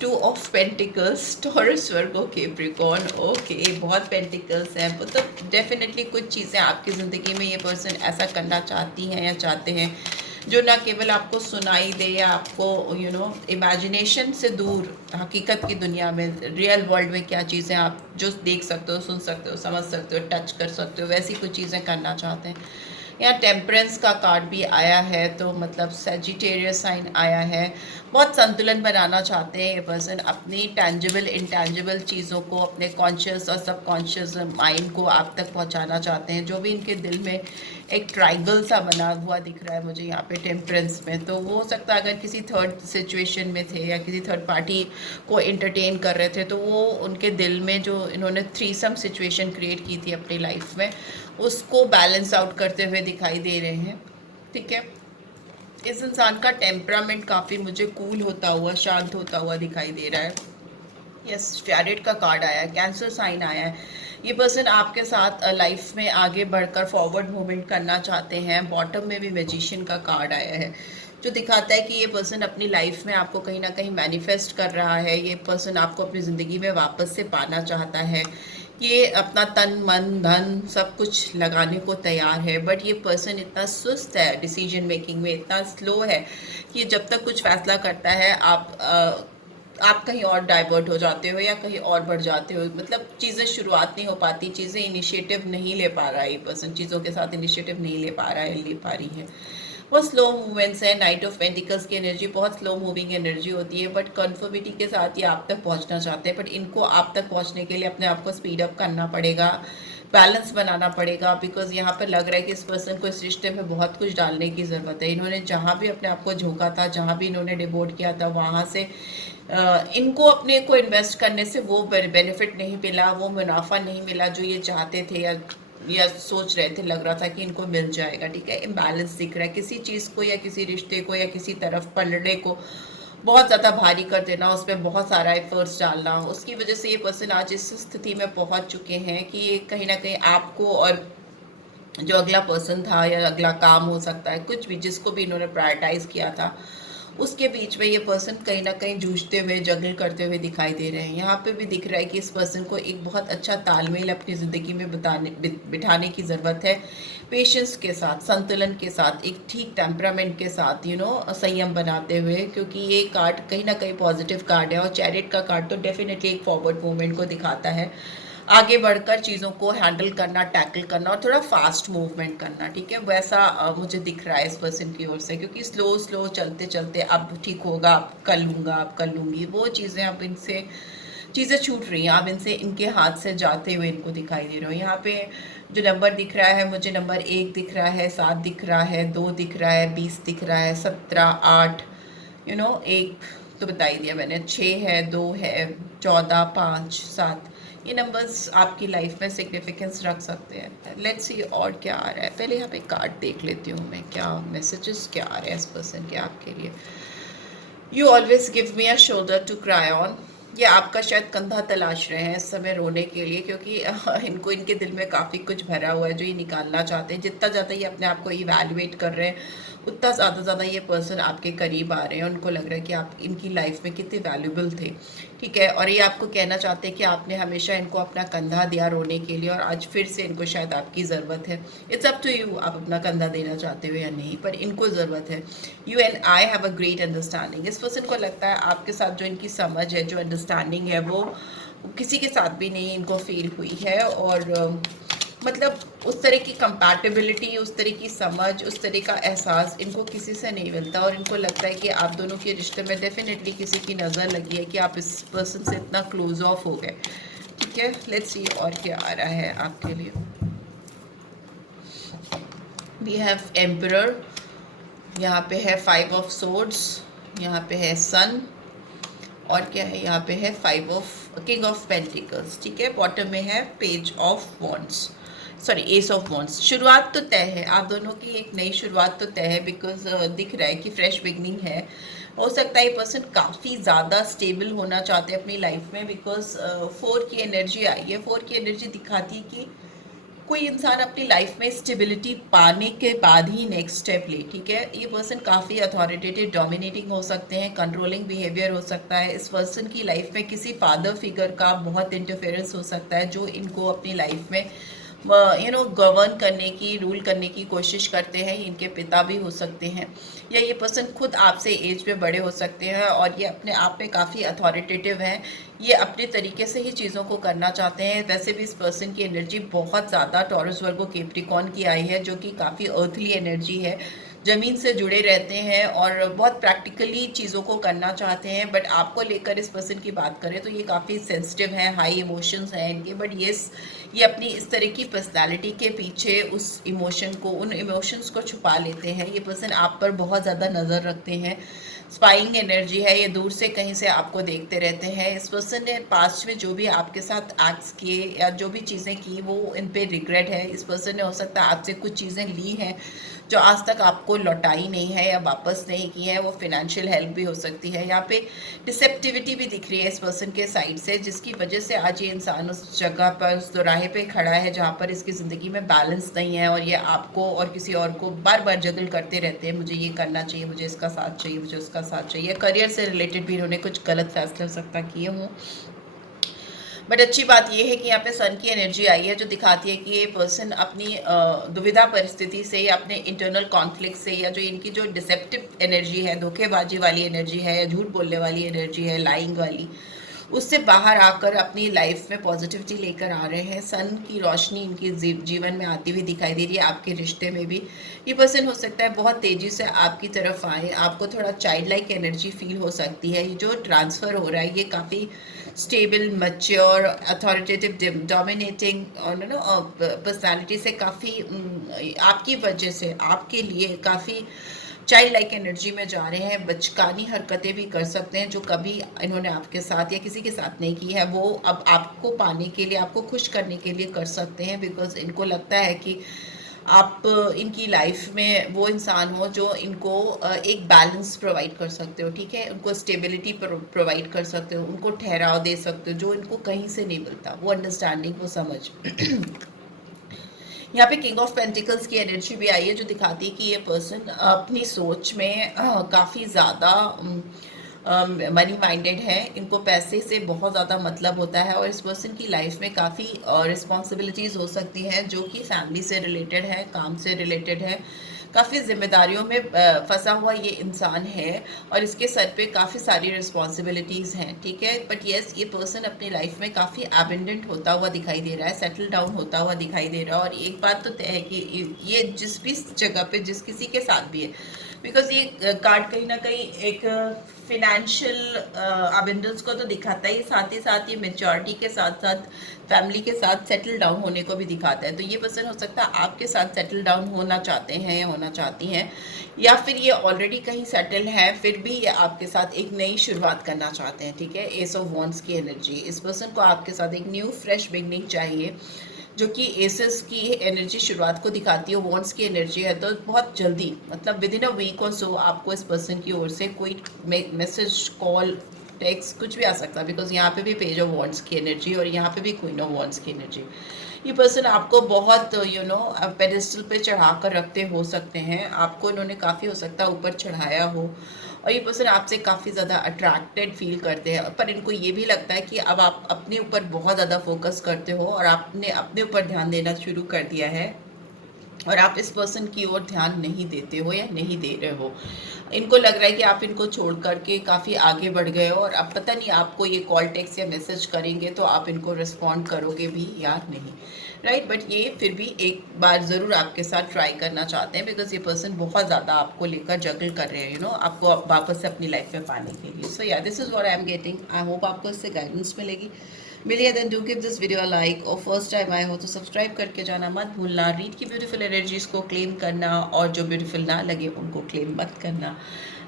2 of pentacles, taurus, Virgo, Capricorn. Okay, बहुत पेंटिकल्स हैं। मतलब डेफिनेटली कुछ चीज़ें आपकी ज़िंदगी में ये पर्सन ऐसा करना चाहती हैं या चाहते हैं जो ना केवल आपको सुनाई दे या आपको इमेजिनेशन से दूर, हकीकत की दुनिया में, रियल वर्ल्ड में क्या चीज़ें आप जो देख सकते हो, सुन सकते हो, समझ सकते हो, टच कर सकते हो, वैसी कुछ चीज़ें करना चाहते हैं। यहाँ टेम्परेंस का कार्ड भी आया है, तो मतलब सजिटेरियस साइन आया है। बहुत संतुलन बनाना चाहते हैं ये पर्सन, अपनी टैंजिबल इंटैंजिबल चीज़ों को, अपने कॉन्शियस और सबकॉन्शियस माइंड को आप तक पहुंचाना चाहते हैं। जो भी इनके दिल में एक ट्राइंगल सा बना हुआ दिख रहा है मुझे यहाँ पे टेम्परेंस में, तो वो हो सकता है अगर किसी थर्ड सिचुएशन में थे या किसी थर्ड पार्टी को एंटरटेन कर रहे थे, तो वो उनके दिल में जो इन्होंने थ्रीसम सिचुएशन क्रिएट की थी अपनी लाइफ में, उसको बैलेंस आउट करते हुए दिखाई दे रहे हैं। ठीक है, इस इंसान का टेम्परामेंट काफ़ी मुझे कूल होता हुआ, शांत होता हुआ दिखाई दे रहा है। यस, चैरियट का कार्ड आया है, कैंसर साइन आया है। ये पर्सन आपके साथ लाइफ में आगे बढ़कर फॉरवर्ड मूवमेंट करना चाहते हैं। बॉटम में भी मैजिशियन का कार्ड आया है जो दिखाता है कि ये पर्सन अपनी लाइफ में आपको कहीं ना कहीं मैनिफेस्ट कर रहा है। ये पर्सन आपको अपनी ज़िंदगी में वापस से पाना चाहता है। ये अपना तन, मन, धन सब कुछ लगाने को तैयार है, बट ये पर्सन इतना सुस्त है डिसीजन मेकिंग में, इतना स्लो है कि जब तक कुछ फैसला करता है आप कहीं और डाइवर्ट हो जाते हो या कहीं और बढ़ जाते हो। मतलब चीज़ें शुरुआत नहीं हो पाती, चीज़ें इनिशिएटिव नहीं ले पा रहा है ये पर्सन, चीज़ों के साथ इनिशिएटिव नहीं ले पा रहा है, ले पा रही है। बहुत स्लो मूवमेंट्स है। नाइट ऑफ पेंटिकल्स की एनर्जी बहुत स्लो मूविंग एनर्जी होती है, बट कन्फर्मिटी के साथ ये आप तक पहुंचना चाहते हैं। बट इनको आप तक पहुंचने के लिए अपने आप को स्पीड अप करना पड़ेगा, बैलेंस बनाना पड़ेगा, बिकॉज यहाँ पर लग रहा है कि इस पर्सन को इस रिश्ते में बहुत कुछ डालने की ज़रूरत है। इन्होंने जहाँ भी अपने आप को झोंका था, जहाँ भी इन्होंने डिवोट किया था, वहाँ से इनको अपने को इन्वेस्ट करने से वो बेनिफिट नहीं मिला, वो मुनाफा नहीं मिला जो ये चाहते थे या सोच रहे थे। लग रहा था कि इनको मिल जाएगा। ठीक है, इम्बैलेंस दिख रहा है। किसी चीज़ को या किसी रिश्ते को या किसी तरफ पलड़े को बहुत ज़्यादा भारी कर देना, उस पर बहुत सारा एफर्ट्स डालना, उसकी वजह से ये पर्सन आज इस स्थिति में पहुंच चुके हैं कि ये कहीं ना कहीं आपको और जो अगला पर्सन था या अगला काम हो सकता है, कुछ भी जिसको भी इन्होंने प्रायोरिटाइज़ किया था, उसके बीच में ये पर्सन कहीं ना कहीं जूझते हुए, जगल करते हुए दिखाई दे रहे हैं। यहाँ पे भी दिख रहा है कि इस पर्सन को एक बहुत अच्छा तालमेल अपनी ज़िंदगी में बिठाने की ज़रूरत है, पेशेंस के साथ, संतुलन के साथ, एक ठीक टेम्परामेंट के साथ, संयम बनाते हुए, क्योंकि ये कार्ड कहीं ना कहीं पॉजिटिव कार्ड है और चैरिट का कार्ड तो डेफिनेटली एक फॉरवर्ड मूवमेंट को दिखाता है, आगे बढ़कर चीज़ों को हैंडल करना, टैकल करना और थोड़ा फास्ट मूवमेंट करना, ठीक है। वैसा मुझे दिख रहा है इस पर्सन की ओर से, क्योंकि स्लो स्लो चलते चलते अब ठीक होगा, अब कर लूँगा, अब कर लूँगी, वो चीज़ें अब इनसे चीज़ें छूट रही हैं, अब इनसे इनके हाथ से जाते हुए इनको दिखाई दे रहे हो। यहाँ पे जो नंबर दिख रहा है मुझे, नंबर 1 दिख रहा है, 7 दिख रहा है, 2 दिख रहा है, 20 दिख रहा है, 17, 8, एक तो बता ही दिया मैंने, 6 है, 2 है, 14, 5, 7। ये नंबर्स आपकी लाइफ में सिग्निफिकेंस रख सकते हैं। लेट्स सी और क्या आ रहा है। पहले यहाँ पे कार्ड देख लेती हूँ मैं, क्या मैसेजेस क्या आ रहे हैं इस पर्सन के आपके लिए। You always give me a shoulder to cry on. ये आपका शायद कंधा तलाश रहे हैं इस समय रोने के लिए, क्योंकि इनको इनके दिल में काफ़ी कुछ भरा हुआ है जो ये निकालना चाहते हैं। जितना ज़्यादा ये अपने आप को इवैल्यूएट कर रहे हैं, उतना ज़्यादा ये पर्सन आपके करीब आ रहे हैं। उनको लग रहा है कि आप इनकी लाइफ में कितने वैल्यूबल थे, ठीक है। और ये आपको कहना चाहते हैं कि आपने हमेशा इनको अपना कंधा दिया रोने के लिए, और आज फिर से इनको शायद आपकी ज़रूरत है। इट्स अप टू यू, आप अपना कंधा देना चाहते हो या नहीं, पर इनको ज़रूरत है। You and I have a great understanding. इस पर्सन को लगता है आपके साथ जो इनकी समझ है, जो अंडरस्टैंडिंग है, वो किसी के साथ भी नहीं इनको फील हुई है। और मतलब उस तरह की कंपैटिबिलिटी, उस तरह की समझ, उस तरह का एहसास इनको किसी से नहीं मिलता। और इनको लगता है कि आप दोनों के रिश्ते में डेफिनेटली किसी की नज़र लगी है कि आप इस पर्सन से इतना क्लोज ऑफ हो गए, ठीक है। लेट्स सी और क्या आ रहा है आपके लिए। वी हैव एम्परर, यहाँ पे है 5 ऑफ सोर्ड्स, यहाँ पे है सन, और क्या है यहाँ पे है किंग ऑफ पेंटिकल्स, ठीक है। बॉटम में है page of wands, sorry S of wands. शुरुआत तो तय है, आप दोनों की एक नई शुरुआत तो तय है, बिकॉज दिख रहा है कि फ्रेश बिगनिंग है। हो सकता है ये पर्सन काफ़ी ज़्यादा स्टेबल होना चाहते हैं अपनी लाइफ में, बिकॉज 4 की एनर्जी आई है। 4 की एनर्जी दिखाती है कि कोई इंसान अपनी लाइफ में स्टेबिलिटी पाने के बाद ही नेक्स्ट स्टेप ले, ठीक है। ये पर्सन काफ़ी अथॉरिटेटिव, डोमिनेटिंग हो सकते हैं, कंट्रोलिंग बिहेवियर हो सकता है। इस पर्सन की लाइफ में किसी फादर फिगर का बहुत इंटरफेरेंस हो सकता है, जो इनको अपनी लाइफ में गवर्न करने की, रूल करने की कोशिश करते हैं। इनके पिता भी हो सकते हैं, या ये पर्सन खुद आपसे एज में बड़े हो सकते हैं, और ये अपने आप में काफ़ी अथॉरिटेटिव हैं। ये अपने तरीके से ही चीज़ों को करना चाहते हैं। वैसे भी इस पर्सन की एनर्जी बहुत ज़्यादा टॉरस वर्गो कैप्रिकॉर्न की आई है, जो कि काफ़ी अर्थली एनर्जी है, ज़मीन से जुड़े रहते हैं और बहुत प्रैक्टिकली चीज़ों को करना चाहते हैं। बट आपको लेकर इस पर्सन की बात करें तो ये काफ़ी सेंसिटिव हैं, हाई इमोशंस हैं इनके। बट ये अपनी इस तरह की पर्सनालिटी के पीछे उन इमोशंस को छुपा लेते हैं। ये पर्सन आप पर बहुत ज़्यादा नज़र रखते हैं, स्पाइंग एनर्जी है, ये दूर से कहीं से आपको देखते रहते हैं। इस पर्सन ने पास्ट में जो भी आपके साथ एक्ट्स किए या जो भी चीज़ें की, वो इन पे रिग्रेट है। इस पर्सन ने हो सकता है आपसे कुछ चीज़ें ली हैं जो आज तक आपको लौटाई नहीं है या वापस नहीं की है। वो फिनेंशियल हेल्प भी हो सकती है। यहाँ पे डिसेप्टिविटी भी दिख रही है इस पर्सन के साइड से, जिसकी वजह से आज ये इंसान उस जगह पर, उस दोराहे पे खड़ा है जहाँ पर इसकी ज़िंदगी में बैलेंस नहीं है, और ये आपको और किसी और को बार बार जगल करते रहते हैं। मुझे ये करना चाहिए, मुझे इसका साथ चाहिए, मुझे उसका साथ चाहिए। करियर से रिलेटेड भी इन्होंने कुछ गलत फैसले हो सकता किए हों। बट अच्छी बात यह है कि यहाँ पे सन की एनर्जी आई है, जो दिखाती है कि ये पर्सन अपनी दुविधा परिस्थिति से या अपने इंटरनल कॉन्फ्लिक्ट से, या जो इनकी जो डिसेप्टिव एनर्जी है, धोखेबाजी वाली एनर्जी है, या झूठ बोलने वाली एनर्जी है, लाइंग वाली, उससे बाहर आकर अपनी लाइफ में पॉजिटिविटी लेकर आ रहे हैं। सन की रोशनी इनकी जीवन में आती हुई दिखाई दे रही है। आपके रिश्ते में भी ये पर्सन हो सकता है बहुत तेज़ी से आपकी तरफ आए, आपको थोड़ा चाइल्ड लाइक एनर्जी फील हो सकती है। ये जो ट्रांसफ़र हो रहा है ये काफ़ी स्टेबल, मैच्योर, अथॉरिटेटिव, डोमिनेटिंग और पर्सनालिटी से काफ़ी आपकी वजह से आपके लिए काफ़ी चाइल्ड लाइक एनर्जी में जा रहे हैं। बचकानी हरकतें भी कर सकते हैं जो कभी इन्होंने आपके साथ या किसी के साथ नहीं की है, वो अब आपको पाने के लिए, आपको खुश करने के लिए कर सकते हैं। बिकॉज इनको लगता है कि आप इनकी लाइफ में वो इंसान हो जो इनको एक बैलेंस प्रोवाइड कर सकते हो, ठीक है। उनको स्टेबिलिटी प्रोवाइड कर सकते हो, उनको ठहराव दे सकते हो जो इनको कहीं से नहीं मिलता, वो अंडरस्टैंडिंग, वो समझ। यहाँ पे किंग ऑफ पेंटिकल्स की एनर्जी भी आई है, जो दिखाती है कि ये पर्सन अपनी सोच में काफ़ी ज़्यादा मनी माइंडेड है। इनको पैसे से बहुत ज़्यादा मतलब होता है, और इस पर्सन की लाइफ में काफ़ी रिस्पॉन्सिबिलिटीज़ हो सकती हैं जो कि फैमिली से रिलेटेड है, काम से रिलेटेड है। काफ़ी जिम्मेदारियों में फंसा हुआ ये इंसान है, और इसके सर पे काफ़ी सारी रिस्पॉन्सिबिलिटीज़ हैं, ठीक है। बट येस, ये पर्सन अपनी लाइफ में काफ़ी एबेंडेंट होता हुआ दिखाई दे रहा है, सेटल डाउन होता हुआ दिखाई दे रहा है। और एक बात तो तय है कि ये जिस भी जगह पे जिस किसी के साथ भी है, बिकॉज ये कार्ड कहीं ना कहीं एक फिनेंशियल अबेंडेंस को तो दिखाता ही, साथ ही साथ ये मेच्योरिटी के साथ साथ फैमिली के साथ सेटल डाउन होने को भी दिखाता है। तो ये पर्सन हो सकता है आपके साथ सेटल डाउन होना चाहते हैं, होना चाहती हैं, या फिर ये ऑलरेडी कहीं सेटल है, फिर भी ये आपके साथ एक नई शुरुआत करना चाहते हैं, ठीक है। एस ऑफ वॉन्ड्स की एनर्जी, इस पर्सन को आपके साथ एक न्यू फ्रेश बिगनिंग चाहिए, जो कि एसेस की एनर्जी शुरुआत को दिखाती है, वॉन्ड्स की एनर्जी है। तो बहुत जल्दी, मतलब विद इन अ वीक और सो, आपको इस पर्सन की ओर से कोई मैसेज, कॉल, टेक्स्ट कुछ भी आ सकता है, बिकॉज यहाँ पे भी पेज ऑफ वॉन्ड्स की एनर्जी और यहाँ पे भी क्वीन ऑफ वॉन्ड्स की एनर्जी। ये पर्सन आपको बहुत पेडिस्टल पे चढ़ा कर रखते हो सकते हैं, आपको इन्होंने काफ़ी हो सकता है ऊपर चढ़ाया हो, और ये पर्सन आपसे काफ़ी ज़्यादा अट्रैक्टेड फील करते हैं। पर इनको ये भी लगता है कि अब आप अपने ऊपर बहुत ज़्यादा फोकस करते हो, और आपने अपने ऊपर ध्यान देना शुरू कर दिया है, और आप इस पर्सन की ओर ध्यान नहीं देते हो या नहीं दे रहे हो। इनको लग रहा है कि आप इनको छोड़ करके काफ़ी आगे बढ़ गए हो, और अब पता नहीं आपको ये कॉल, टेक्स्ट या मैसेज करेंगे तो आप इनको रिस्पॉन्ड करोगे भी या नहीं, राइट। बट ये फिर भी एक बार ज़रूर आपके साथ ट्राई करना चाहते हैं, बिकॉज ये पर्सन बहुत ज़्यादा आपको लेकर जगल कर रहे हैं, आपको वापस से अपनी लाइफ में पाने के लिए। So yeah, this is what I am getting. I hope आपको इससे गाइडेंस मिलेगी। मिलिए then do give this video like, और फर्स्ट टाइम आए हो तो सब्सक्राइब करके जाना मत भूलना। रीड की ब्यूटीफुल एनर्जीज को क्लेम करना, और जो ब्यूटीफुल ना लगे उनको क्लेम मत करना।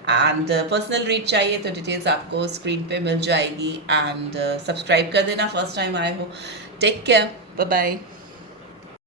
एंड पर्सनल रीड चाहिए तो डिटेल्स आपको स्क्रीन पे मिल जाएगी, एंड सब्सक्राइब कर देना फर्स्ट टाइम आए हो। Take care, bye bye.